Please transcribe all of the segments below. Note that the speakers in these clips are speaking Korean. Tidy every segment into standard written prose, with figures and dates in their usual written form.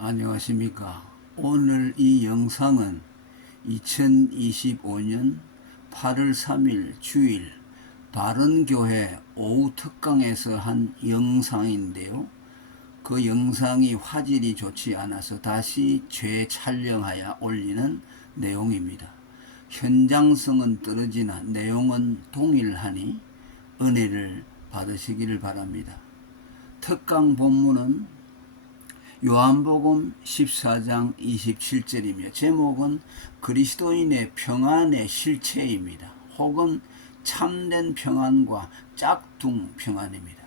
안녕하십니까. 오늘 이 영상은 2025년 8월 3일 주일 바른교회 오후 특강에서 한 영상인데요. 그 영상이 화질이 좋지 않아서 다시 재촬영하여 올리는 내용입니다. 현장성은 떨어지나 내용은 동일하니 은혜를 받으시기를 바랍니다. 특강 본문은 요한복음 14장 27절이며 제목은 그리스도인의 평안의 실체입니다. 혹은 참된 평안과 짝퉁 평안입니다.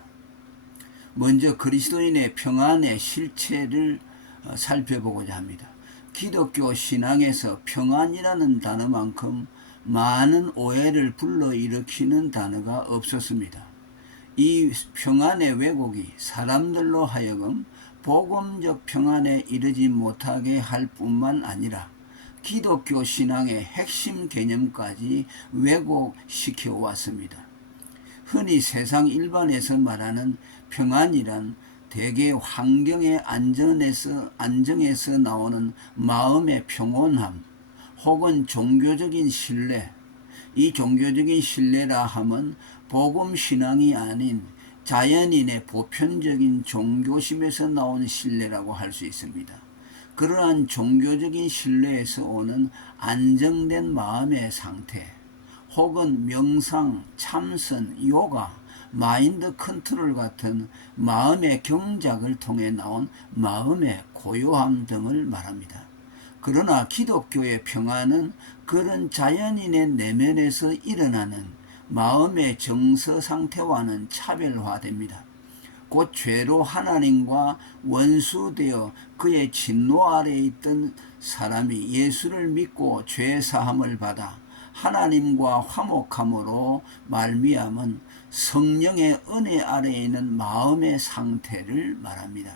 먼저 그리스도인의 평안의 실체를 살펴보고자 합니다. 기독교 신앙에서 평안이라는 단어만큼 많은 오해를 불러일으키는 단어가 없었습니다. 이 평안의 왜곡이 사람들로 하여금 복음적 평안에 이르지 못하게 할 뿐만 아니라 기독교 신앙의 핵심 개념까지 왜곡시켜 왔습니다. 흔히 세상 일반에서 말하는 평안이란 대개 환경의 안정에서 나오는 마음의 평온함 혹은 종교적인 신뢰, 이 종교적인 신뢰라 함은 복음 신앙이 아닌 자연인의 보편적인 종교심에서 나온 신뢰라고 할 수 있습니다. 그러한 종교적인 신뢰에서 오는 안정된 마음의 상태, 혹은 명상, 참선, 요가, 마인드 컨트롤 같은 마음의 경작을 통해 나온 마음의 고요함 등을 말합니다. 그러나 기독교의 평안은 그런 자연인의 내면에서 일어나는 마음의 정서 상태와는 차별화됩니다. 곧 죄로 하나님과 원수되어 그의 진노 아래에 있던 사람이 예수를 믿고 죄 사함을 받아 하나님과 화목함으로 말미암은 성령의 은혜 아래에 있는 마음의 상태를 말합니다.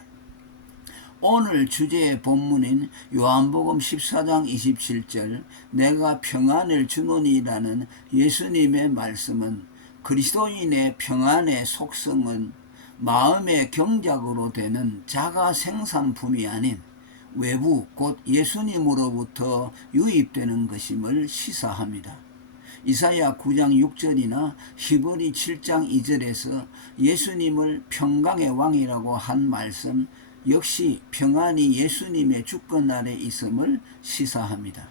오늘 주제의 본문인 요한복음 14장 27절 내가 평안을 주노니라는 예수님의 말씀은 그리스도인의 평안의 속성은 마음의 경작으로 되는 자가 생산품이 아닌 외부 곧 예수님으로부터 유입되는 것임을 시사합니다. 이사야 9장 6절이나 히브리 7장 2절에서 예수님을 평강의 왕이라고 한 말씀 역시 평안이 예수님의 주권 아래 있음을 시사합니다.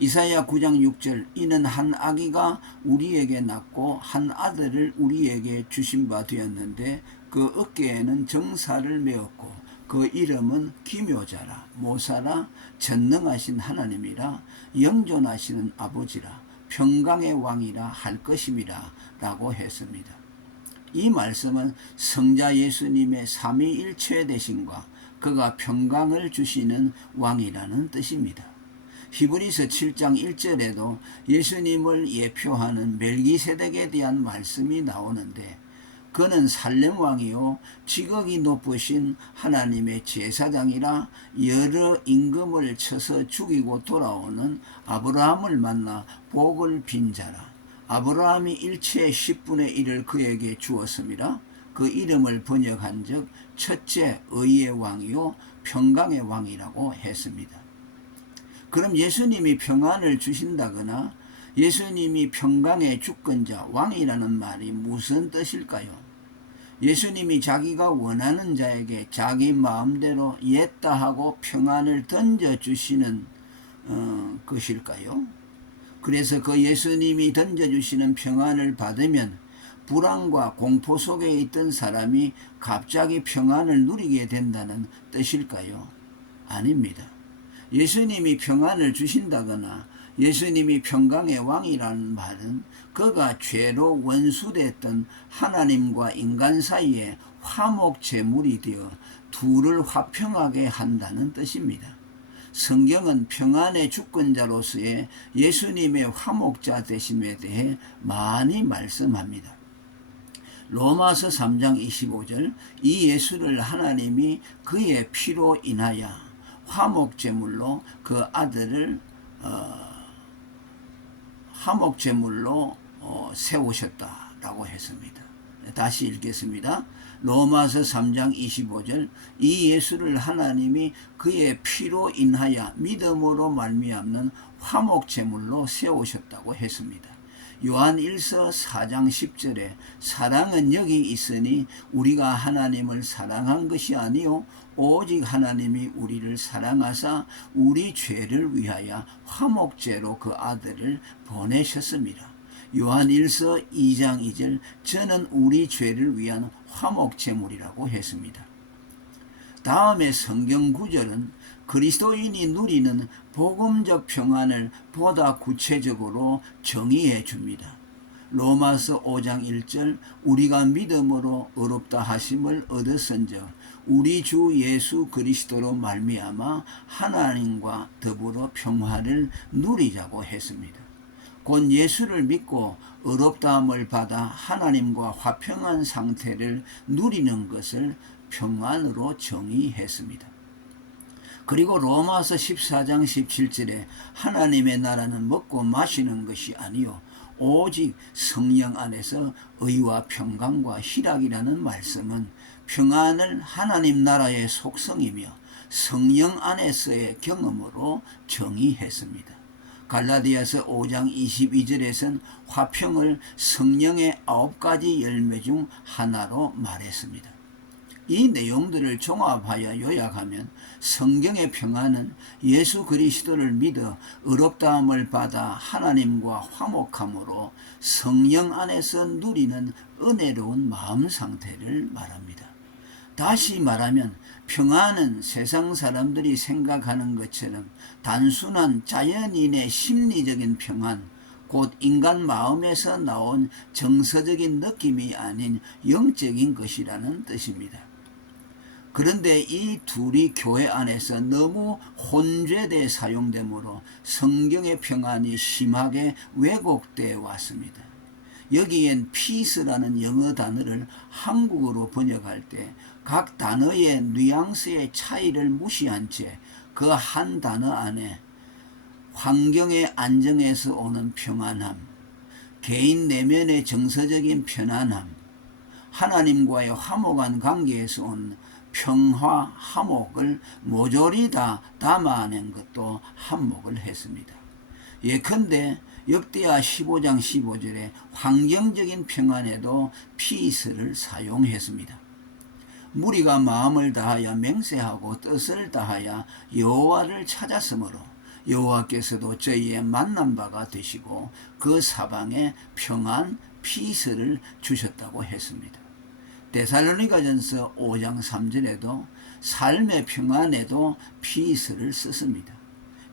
이사야 9장 6절 이는 한 아기가 우리에게 낳고 한 아들을 우리에게 주신 바 되었는데 그 어깨에는 정사를 메었고 그 이름은 기묘자라 모사라 전능하신 하나님이라 영존하시는 아버지라 평강의 왕이라 할 것임이라 라고 했습니다. 이 말씀은 성자 예수님의 삼위일체 되심과 그가 평강을 주시는 왕이라는 뜻입니다. 히브리서 7장 1절에도 예수님을 예표하는 멜기세덱에 대한 말씀이 나오는데 그는 살렘 왕이요 지극히 높으신 하나님의 제사장이라 여러 임금을 쳐서 죽이고 돌아오는 아브라함을 만나 복을 빈 자라. 아브라함이 일체의 10분의 1을 그에게 주었음이라. 그 이름을 번역한 즉 첫째 의의 왕이요 평강의 왕이라고 했습니다. 그럼 예수님이 평안을 주신다거나 예수님이 평강의 주권자 왕이라는 말이 무슨 뜻일까요? 예수님이 자기가 원하는 자에게 자기 마음대로 옛다 하고 평안을 던져주시는 것일까요? 그래서 그 예수님이 던져주시는 평안을 받으면 불안과 공포 속에 있던 사람이 갑자기 평안을 누리게 된다는 뜻일까요? 아닙니다. 예수님이 평안을 주신다거나 예수님이 평강의 왕이라는 말은 그가 죄로 원수됐던 하나님과 인간 사이에 화목제물이 되어 둘을 화평하게 한다는 뜻입니다. 성경은 평안의 주권자로서의 예수님의 화목자 되심에 대해 많이 말씀합니다. 로마서 3장 25절 이 예수를 하나님이 그의 피로 인하여 화목제물로 그 아들을 화목제물로 세우셨다라고 했습니다. 다시 읽겠습니다. 로마서 3장 25절 이 예수를 하나님이 그의 피로 인하여 믿음으로 말미암는 화목제물로 세우셨다고 했습니다. 요한 1서 4장 10절에 사랑은 여기 있으니 우리가 하나님을 사랑한 것이 아니요 오직 하나님이 우리를 사랑하사 우리 죄를 위하여 화목제로 그 아들을 보내셨습니다. 요한 1서 2장 2절 저는 우리 죄를 위한 화목제물이라고 했습니다. 다음에 성경 구절은 그리스도인이 누리는 복음적 평안을 보다 구체적으로 정의해 줍니다. 로마서 5장 1절 우리가 믿음으로 의롭다 하심을 얻었은즉 우리 주 예수 그리스도로 말미암아 하나님과 더불어 평화를 누리자고 했습니다. 곧 예수를 믿고 의롭다함을 받아 하나님과 화평한 상태를 누리는 것을 평안으로 정의했습니다. 그리고 로마서 14장 17절에 하나님의 나라는 먹고 마시는 것이 아니요 오직 성령 안에서 의와 평강과 희락이라는 말씀은 평안을 하나님 나라의 속성이며 성령 안에서의 경험으로 정의했습니다. 갈라디아서 5장 22절에서는 화평을 성령의 9가지 열매 중 하나로 말했습니다. 이 내용들을 종합하여 요약하면 성경의 평안은 예수 그리스도를 믿어 의롭다함을 받아 하나님과 화목함으로 성령 안에서 누리는 은혜로운 마음 상태를 말합니다. 다시 말하면 평안은 세상 사람들이 생각하는 것처럼 단순한 자연인의 심리적인 평안, 곧 인간 마음에서 나온 정서적인 느낌이 아닌 영적인 것이라는 뜻입니다. 그런데 이 둘이 교회 안에서 너무 혼재되어 사용되므로 성경의 평안이 심하게 왜곡되어 왔습니다. 여기엔 peace라는 영어 단어를 한국어로 번역할 때 각 단어의 뉘앙스의 차이를 무시한 채 그 한 단어 안에 환경의 안정에서 오는 평안함, 개인 내면의 정서적인 편안함, 하나님과의 화목한 관계에서 온 평화, 화목을 모조리 다 담아낸 것도 한몫을 했습니다. 예컨대 역대하 15장 15절에 환경적인 평안에도 peace를 사용했습니다. 무리가 마음을 다하여 맹세하고 뜻을 다하여 여호와를 찾았으므로 여호와께서도 저희의 만난 바가 되시고 그 사방에 평안, peace를 주셨다고 했습니다. 데살로니가전서 5장 3절에도 삶의 평안에도 peace를 썼습니다.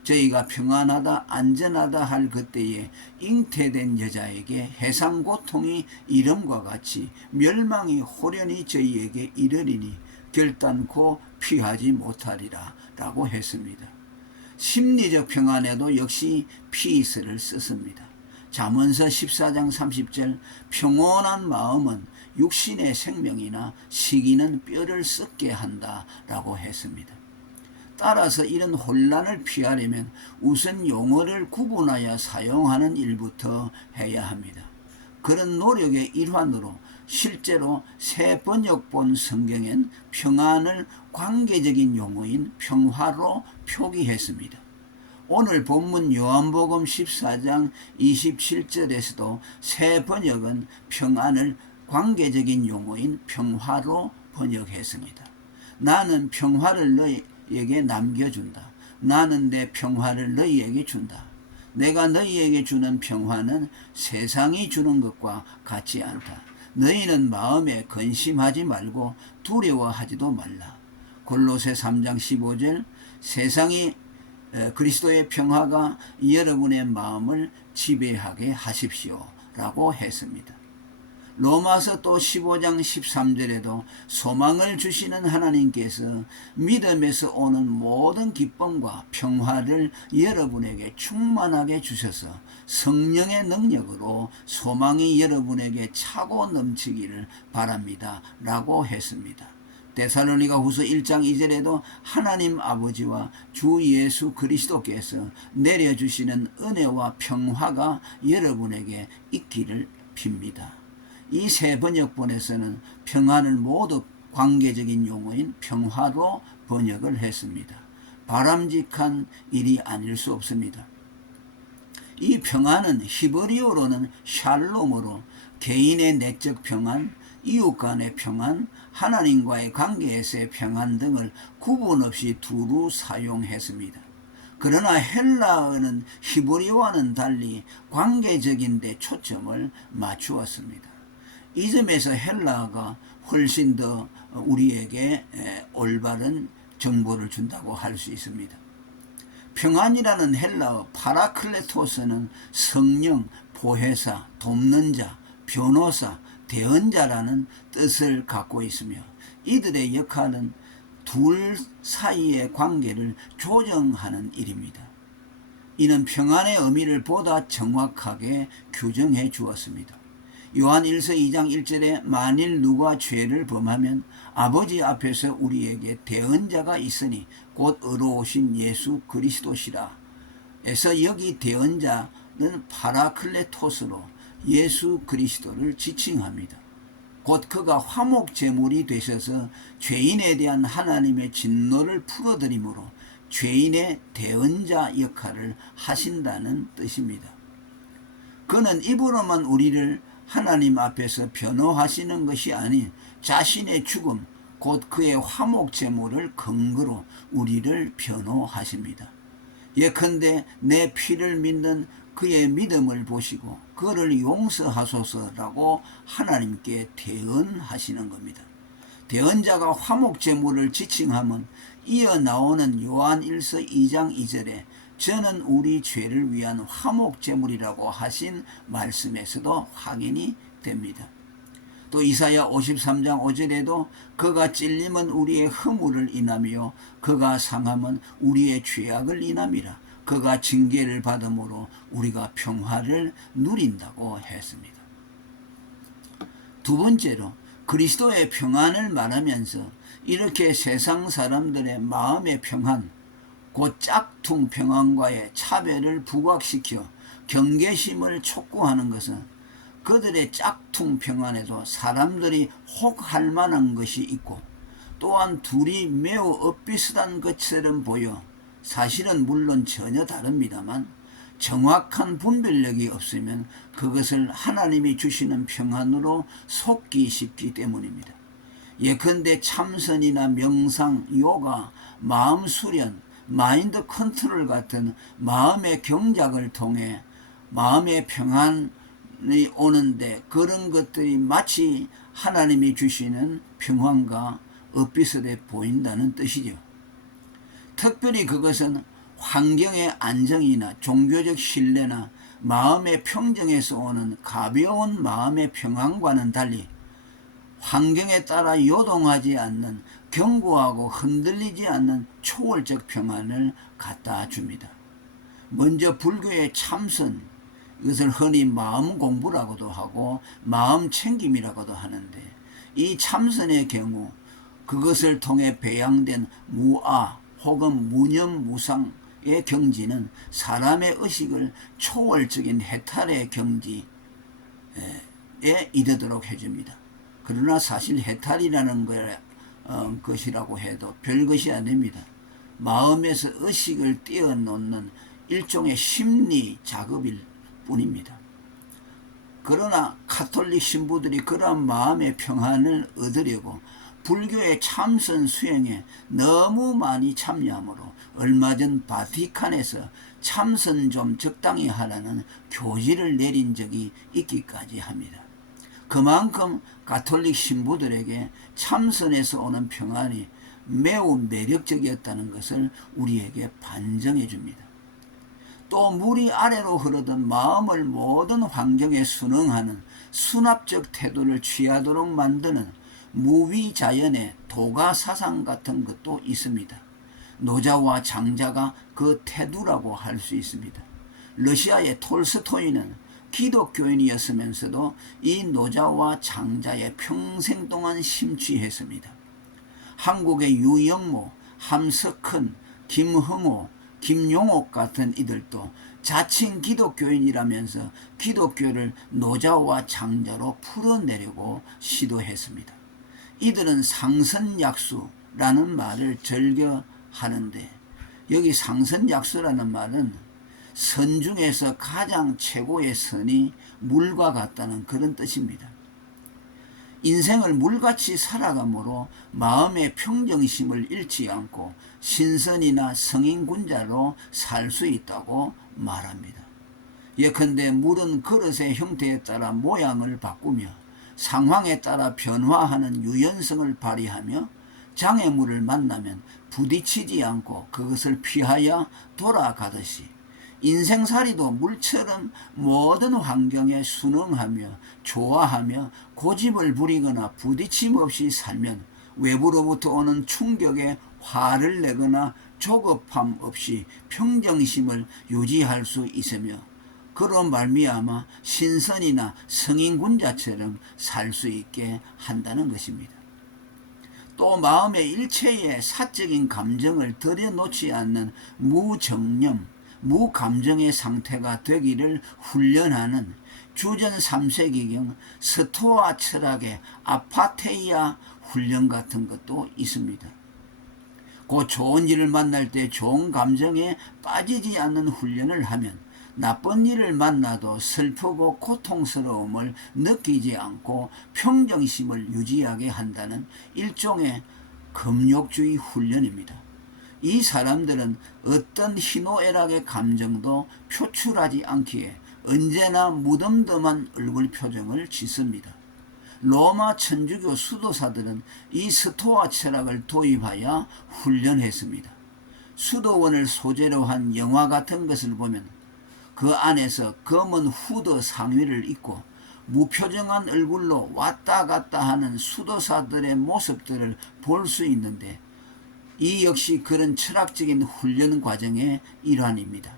저희가 평안하다 안전하다 할 그때에 잉태된 여자에게 해상 고통이 이름과 같이 멸망이 호련히 저희에게 이르리니 결단코 피하지 못하리라 라고 했습니다. 심리적 평안에도 역시 peace를 썼습니다. 잠언서 14장 30절 평온한 마음은 육신의 생명이나 시기는 뼈를 썩게 한다 라고 했습니다. 따라서 이런 혼란을 피하려면 우선 용어를 구분하여 사용하는 일부터 해야 합니다. 그런 노력의 일환으로 실제로 새 번역본 성경엔 평안을 관계적인 용어인 평화로 표기했습니다. 오늘 본문 요한복음 14장 27절에서도 새 번역은 평안을 관계적인 용어인 평화로 번역했습니다. 나는 평화를 너희에게 남겨준다. 나는 내 평화를 너희에게 준다. 내가 너희에게 주는 평화는 세상이 주는 것과 같지 않다. 너희는 마음에 근심하지 말고 두려워하지도 말라. 골로새 3장 15절 세상이 그리스도의 평화가 여러분의 마음을 지배하게 하십시오 라고 했습니다. 로마서 또 15장 13절에도 소망을 주시는 하나님께서 믿음에서 오는 모든 기쁨과 평화를 여러분에게 충만하게 주셔서 성령의 능력으로 소망이 여러분에게 차고 넘치기를 바랍니다 라고 했습니다. 데살로니가 후서 1장 2절에도 하나님 아버지와 주 예수 그리스도께서 내려주시는 은혜와 평화가 여러분에게 있기를 빕니다. 이 세 번역본에서는 평안을 모두 관계적인 용어인 평화로 번역을 했습니다. 바람직한 일이 아닐 수 없습니다. 이 평안은 히브리어로는 샬롬으로 개인의 내적 평안, 이웃 간의 평안, 하나님과의 관계에서의 평안 등을 구분 없이 두루 사용했습니다. 그러나 헬라어는 히브리어와는 달리 관계적인 데 초점을 맞추었습니다. 이 점에서 헬라어가 훨씬 더 우리에게 올바른 정보를 준다고 할 수 있습니다. 평안이라는 헬라어 파라클레토스는 성령, 보혜사, 돕는 자, 변호사, 대언자라는 뜻을 갖고 있으며 이들의 역할은 둘 사이의 관계를 조정하는 일입니다. 이는 평안의 의미를 보다 정확하게 규정해 주었습니다. 요한 1서 2장 1절에 만일 누가 죄를 범하면 아버지 앞에서 우리에게 대언자가 있으니 곧 의로우신 예수 그리스도시라. 에서 여기 대언자는 파라클레토스로 예수 그리스도를 지칭합니다. 곧 그가 화목제물이 되셔서 죄인에 대한 하나님의 진노를 풀어드림으로 죄인의 대언자 역할을 하신다는 뜻입니다. 그는 입으로만 우리를 하나님 앞에서 변호하시는 것이 아닌 자신의 죽음, 곧 그의 화목제물을 근거로 우리를 변호하십니다. 예컨대 내 피를 믿는 그의 믿음을 보시고 그를 용서하소서라고 하나님께 대언하시는 겁니다. 대언자가 화목제물을 지칭하면 이어 나오는 요한 1서 2장 2절에 저는 우리 죄를 위한 화목제물이라고 하신 말씀에서도 확인이 됩니다. 또 이사야 53장 5절에도 그가 찔림은 우리의 허물을 인하며 그가 상함은 우리의 죄악을 인함이라. 그가 징계를 받음으로 우리가 평화를 누린다고 했습니다. 두 번째로 그리스도의 평안을 말하면서 이렇게 세상 사람들의 마음의 평안, 곧 짝퉁 평안과의 차별을 부각시켜 경계심을 촉구하는 것은 그들의 짝퉁 평안에도 사람들이 혹할 만한 것이 있고 또한 둘이 매우 엇비슷한 것처럼 보여 사실은 물론 전혀 다릅니다만 정확한 분별력이 없으면 그것을 하나님이 주시는 평안으로 속기 쉽기 때문입니다. 예컨대 참선이나 명상, 요가, 마음 수련, 마인드 컨트롤 같은 마음의 경작을 통해 마음의 평안이 오는데 그런 것들이 마치 하나님이 주시는 평안과 엇비슷해 보인다는 뜻이죠. 특별히 그것은 환경의 안정이나 종교적 신뢰나 마음의 평정에서 오는 가벼운 마음의 평안과는 달리 환경에 따라 요동하지 않는 견고하고 흔들리지 않는 초월적 평안을 갖다 줍니다. 먼저 불교의 참선, 이것을 흔히 마음 공부라고도 하고 마음 챙김이라고도 하는데 이 참선의 경우 그것을 통해 배양된 무아 혹은 무념무상의 경지는 사람의 의식을 초월적인 해탈의 경지에 이르도록 해줍니다. 그러나 사실 해탈이라는 것이라고 해도 별것이 아닙니다. 마음에서 의식을 떼어놓는 일종의 심리 작업일 뿐입니다. 그러나 카톨릭 신부들이 그러한 마음의 평안을 얻으려고 불교의 참선 수행에 너무 많이 참여하므로 얼마 전 바티칸에서 참선 좀 적당히 하라는 교지를 내린 적이 있기까지 합니다. 그만큼 가톨릭 신부들에게 참선에서 오는 평안이 매우 매력적이었다는 것을 우리에게 반증해 줍니다. 또 물이 아래로 흐르던 마음을 모든 환경에 순응하는 수납적 태도를 취하도록 만드는 무위자연의 도가사상 같은 것도 있습니다. 노자와 장자가 그 태두라고 할 수 있습니다. 러시아의 톨스토이는 기독교인이었으면서도 이 노자와 장자의 평생 동안 심취했습니다. 한국의 유영모, 함석헌, 김흥호, 김용옥 같은 이들도 자칭 기독교인이라면서 기독교를 노자와 장자로 풀어내려고 시도했습니다. 이들은 상선약수라는 말을 즐겨 하는데, 여기 상선약수라는 말은 선 중에서 가장 최고의 선이 물과 같다는 그런 뜻입니다. 인생을 물같이 살아감으로 마음의 평정심을 잃지 않고 신선이나 성인군자로 살 수 있다고 말합니다. 예컨대 물은 그릇의 형태에 따라 모양을 바꾸며 상황에 따라 변화하는 유연성을 발휘하며 장애물을 만나면 부딪히지 않고 그것을 피하여 돌아가듯이 인생살이도 물처럼 모든 환경에 순응하며 좋아하며 고집을 부리거나 부딪힘 없이 살면 외부로부터 오는 충격에 화를 내거나 조급함 없이 평정심을 유지할 수 있으며 그로 말미암아 신선이나 성인군자처럼 살 수 있게 한다는 것입니다. 또 마음의 일체의 사적인 감정을 들여놓지 않는 무정념, 무감정의 상태가 되기를 훈련하는 주전 3세기경 스토아 철학의 아파테이아 훈련 같은 것도 있습니다. 곧 좋은 일을 만날 때 좋은 감정에 빠지지 않는 훈련을 하면 나쁜 일을 만나도 슬프고 고통스러움을 느끼지 않고 평정심을 유지하게 한다는 일종의 금욕주의 훈련입니다. 이 사람들은 어떤 희노애락의 감정도 표출하지 않기에 언제나 무덤덤한 얼굴 표정을 짓습니다. 로마 천주교 수도사들은 이 스토아 철학을 도입하여 훈련했습니다. 수도원을 소재로 한 영화 같은 것을 보면 그 안에서 검은 후드 상의를 입고 무표정한 얼굴로 왔다 갔다 하는 수도사들의 모습들을 볼 수 있는데, 이 역시 그런 철학적인 훈련 과정의 일환입니다.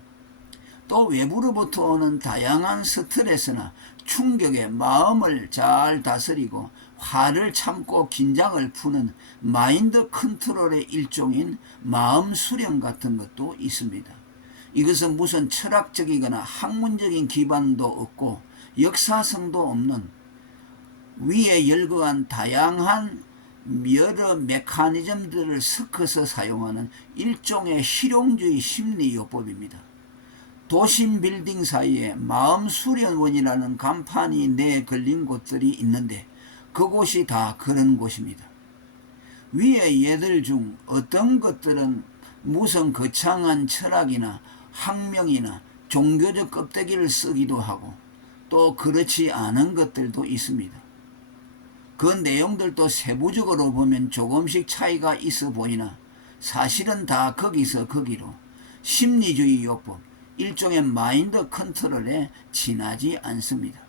또 외부로부터 오는 다양한 스트레스나 충격에 마음을 잘 다스리고 화를 참고 긴장을 푸는 마인드 컨트롤의 일종인 마음 수련 같은 것도 있습니다. 이것은 무슨 철학적이거나 학문적인 기반도 없고 역사성도 없는 위에 열거한 다양한 여러 메커니즘들을 섞어서 사용하는 일종의 실용주의 심리요법입니다. 도심 빌딩 사이에 마음 수련원이라는 간판이 내에 걸린 곳들이 있는데 그곳이 다 그런 곳입니다. 위에 예들 중 어떤 것들은 무슨 거창한 철학이나 학명이나 종교적 껍데기를 쓰기도 하고 또 그렇지 않은 것들도 있습니다. 그 내용들도 세부적으로 보면 조금씩 차이가 있어 보이나 사실은 다 거기서 거기로 심리주의 요법, 일종의 마인드 컨트롤에 지나지 않습니다.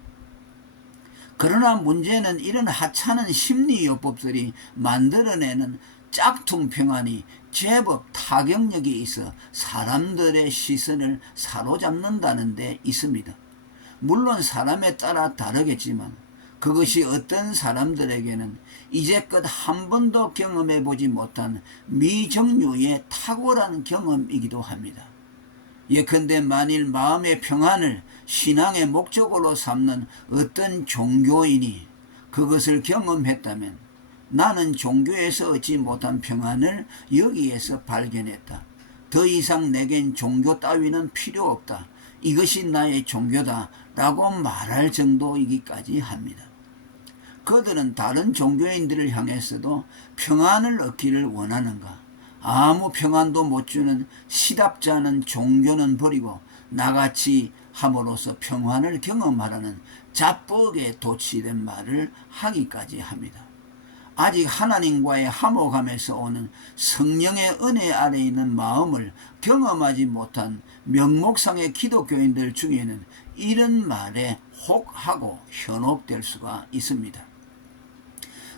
그러나 문제는 이런 하찮은 심리요법들이 만들어내는 짝퉁 평안이 제법 타격력이 있어 사람들의 시선을 사로잡는다는 데 있습니다. 물론 사람에 따라 다르겠지만 그것이 어떤 사람들에게는 이제껏 한 번도 경험해보지 못한 미정유의 탁월한 경험이기도 합니다. 예컨대 만일 마음의 평안을 신앙의 목적으로 삼는 어떤 종교인이 그것을 경험했다면 나는 종교에서 얻지 못한 평안을 여기에서 발견했다. 더 이상 내겐 종교 따위는 필요 없다. 이것이 나의 종교다 라고 말할 정도이기까지 합니다. 그들은 다른 종교인들을 향해서도 평안을 얻기를 원하는가? 아무 평안도 못 주는 시답지 않은 종교는 버리고 나같이 함으로써 평안을 경험하라는 자뻑에 도취된 말을 하기까지 합니다. 아직 하나님과의 화목함에서 오는 성령의 은혜 아래 있는 마음을 경험하지 못한 명목상의 기독교인들 중에는 이런 말에 혹하고 현혹될 수가 있습니다.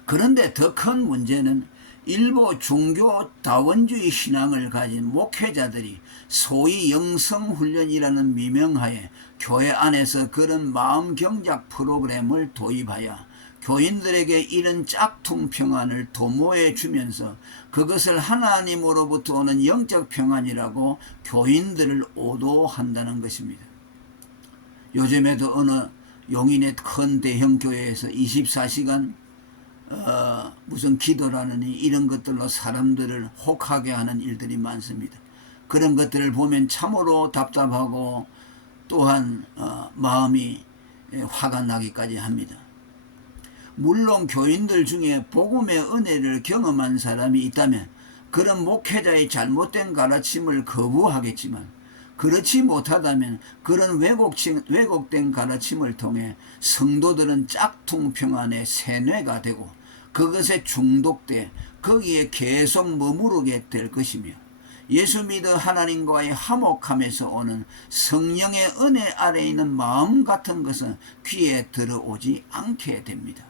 그런데 더 큰 문제는 일부 종교다원주의 신앙을 가진 목회자들이 소위 영성훈련이라는 미명하에 교회 안에서 그런 마음경작 프로그램을 도입하여 교인들에게 이런 짝퉁 평안을 도모해 주면서 그것을 하나님으로부터 오는 영적 평안이라고 교인들을 오도한다는 것입니다. 요즘에도 어느 용인의 큰 대형 교회에서 24시간 무슨 기도라느니 이런 것들로 사람들을 혹하게 하는 일들이 많습니다. 그런 것들을 보면 참으로 답답하고 또한 마음이 화가 나기까지 합니다. 물론 교인들 중에 복음의 은혜를 경험한 사람이 있다면 그런 목회자의 잘못된 가르침을 거부하겠지만, 그렇지 못하다면 그런 왜곡된 가르침을 통해 성도들은 짝퉁 평안의 세뇌가 되고 그것에 중독돼 거기에 계속 머무르게 될 것이며, 예수 믿어 하나님과의 화목함에서 오는 성령의 은혜 아래에 있는 마음 같은 것은 귀에 들어오지 않게 됩니다.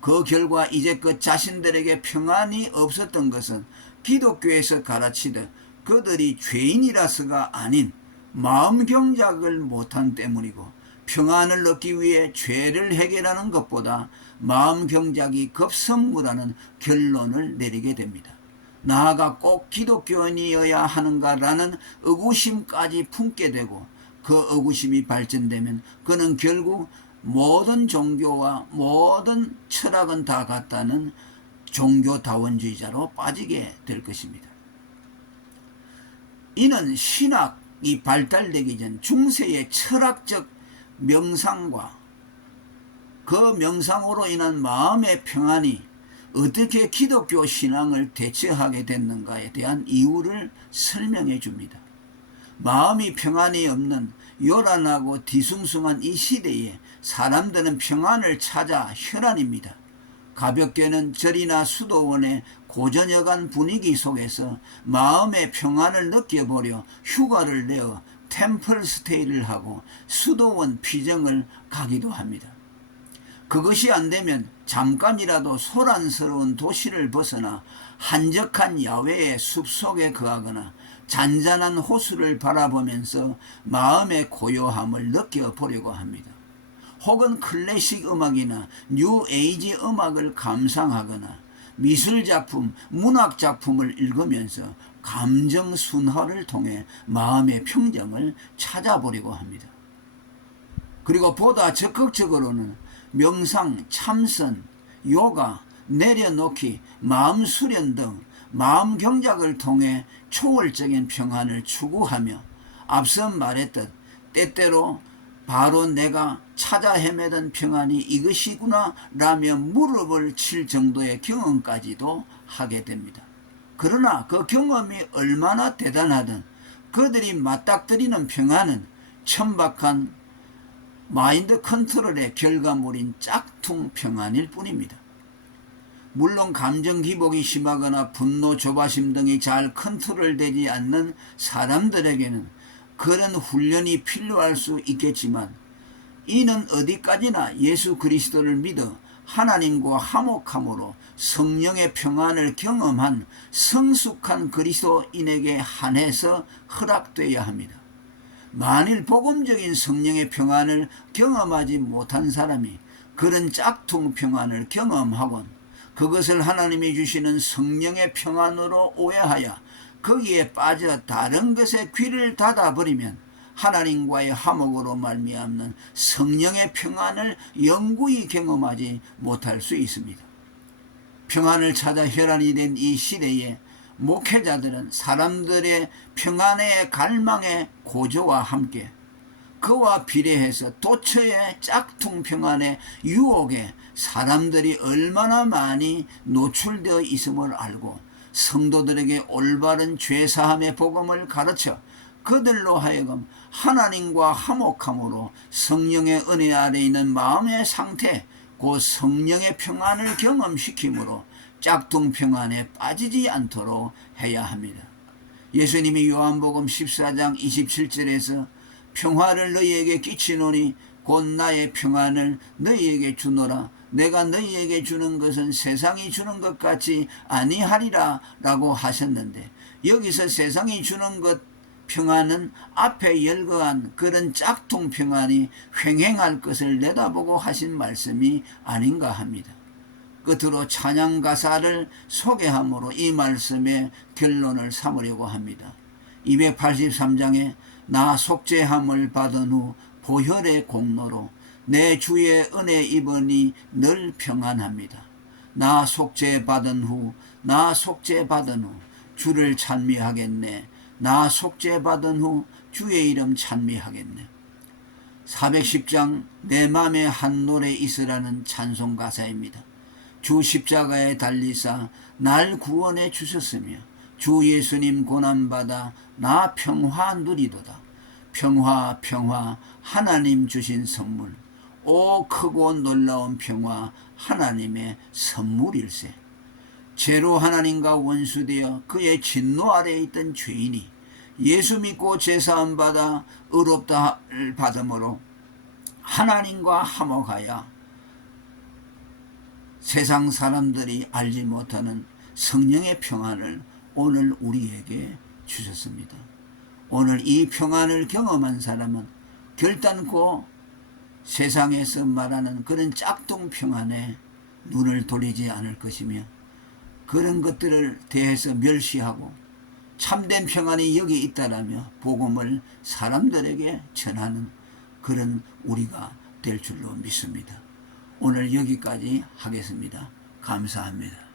그 결과 이제껏 자신들에게 평안이 없었던 것은 기독교에서 가르치듯 그들이 죄인이라서가 아닌 마음 경작을 못한 때문이고, 평안을 얻기 위해 죄를 해결하는 것보다 마음 경작이 급선무라는 결론을 내리게 됩니다. 나아가 꼭 기독교인이어야 하는가라는 의구심까지 품게 되고, 그 의구심이 발전되면 그는 결국 모든 종교와 모든 철학은 다 같다는 종교다원주의자로 빠지게 될 것입니다. 이는 신학이 발달되기 전 중세의 철학적 명상과 그 명상으로 인한 마음의 평안이 어떻게 기독교 신앙을 대체하게 됐는가에 대한 이유를 설명해 줍니다. 마음이 평안이 없는 요란하고 뒤숭숭한 이 시대에 사람들은 평안을 찾아 혈안입니다. 가볍게는 절이나 수도원의 고저녁한 분위기 속에서 마음의 평안을 느껴보려 휴가를 내어 템플 스테이를 하고 수도원 피정을 가기도 합니다. 그것이 안되면 잠깐이라도 소란스러운 도시를 벗어나 한적한 야외의 숲속에 거하거나 잔잔한 호수를 바라보면서 마음의 고요함을 느껴보려고 합니다. 혹은 클래식 음악이나 뉴 에이지 음악을 감상하거나 미술작품, 문학작품을 읽으면서 감정 순화를 통해 마음의 평정을 찾아보려고 합니다. 그리고 보다 적극적으로는 명상, 참선, 요가, 내려놓기, 마음 수련 등 마음 경작을 통해 초월적인 평안을 추구하며, 앞서 말했듯 때때로 바로 내가 찾아 헤매던 평안이 이것이구나 라며 무릎을 칠 정도의 경험까지도 하게 됩니다. 그러나 그 경험이 얼마나 대단하든 그들이 맞닥뜨리는 평안은 천박한 마인드 컨트롤의 결과물인 짝퉁 평안일 뿐입니다. 물론 감정 기복이 심하거나 분노, 조바심 등이 잘 컨트롤되지 않는 사람들에게는 그런 훈련이 필요할 수 있겠지만, 이는 어디까지나 예수 그리스도를 믿어 하나님과 화목함으로 성령의 평안을 경험한 성숙한 그리스도인에게 한해서 허락되어야 합니다. 만일 복음적인 성령의 평안을 경험하지 못한 사람이 그런 짝퉁 평안을 경험하곤 그것을 하나님이 주시는 성령의 평안으로 오해하여 거기에 빠져 다른 것에 귀를 닫아버리면 하나님과의 화목으로 말미암는 성령의 평안을 영구히 경험하지 못할 수 있습니다. 평안을 찾아 혈안이 된 이 시대에 목회자들은 사람들의 평안의 갈망의 고조와 함께 그와 비례해서 도처의 짝퉁 평안의 유혹에 사람들이 얼마나 많이 노출되어 있음을 알고 성도들에게 올바른 죄사함의 복음을 가르쳐 그들로 하여금 하나님과 화목함으로 성령의 은혜 아래 있는 마음의 상태, 곧 성령의 평안을 경험시키므로 짝퉁 평안에 빠지지 않도록 해야 합니다. 예수님이 요한복음 14장 27절에서 평화를 너희에게 끼치노니 곧 나의 평안을 너희에게 주노라. 내가 너희에게 주는 것은 세상이 주는 것 같이 아니하리라 라고 하셨는데, 여기서 세상이 주는 것 평안은 앞에 열거한 그런 짝퉁 평안이 횡행할 것을 내다보고 하신 말씀이 아닌가 합니다. 끝으로 찬양 가사를 소개함으로 이 말씀의 결론을 삼으려고 합니다. 283장에 나 속죄함을 받은 후 보혈의 공로로 내 주의 은혜 입으니 늘 평안합니다. 나 속죄받은 후 주를 찬미하겠네. 나 속죄받은 후 주의 이름 찬미하겠네. 410장 내 맘에 한 노래 있으라는 찬송 가사입니다. 주 십자가에 달리사 날 구원해 주셨으며 주 예수님 고난받아 나 평화 누리도다. 평화 평화 하나님 주신 선물, 오 크고 놀라운 평화 하나님의 선물일세. 죄로 하나님과 원수되어 그의 진노 아래에 있던 죄인이 예수 믿고 제사함 받아 의롭다를 받음으로 하나님과 화목하여 세상 사람들이 알지 못하는 성령의 평안을 오늘 우리에게 주셨습니다. 오늘 이 평안을 경험한 사람은 결단코 세상에서 말하는 그런 짝퉁 평안에 눈을 돌리지 않을 것이며 그런 것들을 대해서 멸시하고 참된 평안이 여기 있다라며 복음을 사람들에게 전하는 그런 우리가 될 줄로 믿습니다. 오늘 여기까지 하겠습니다. 감사합니다.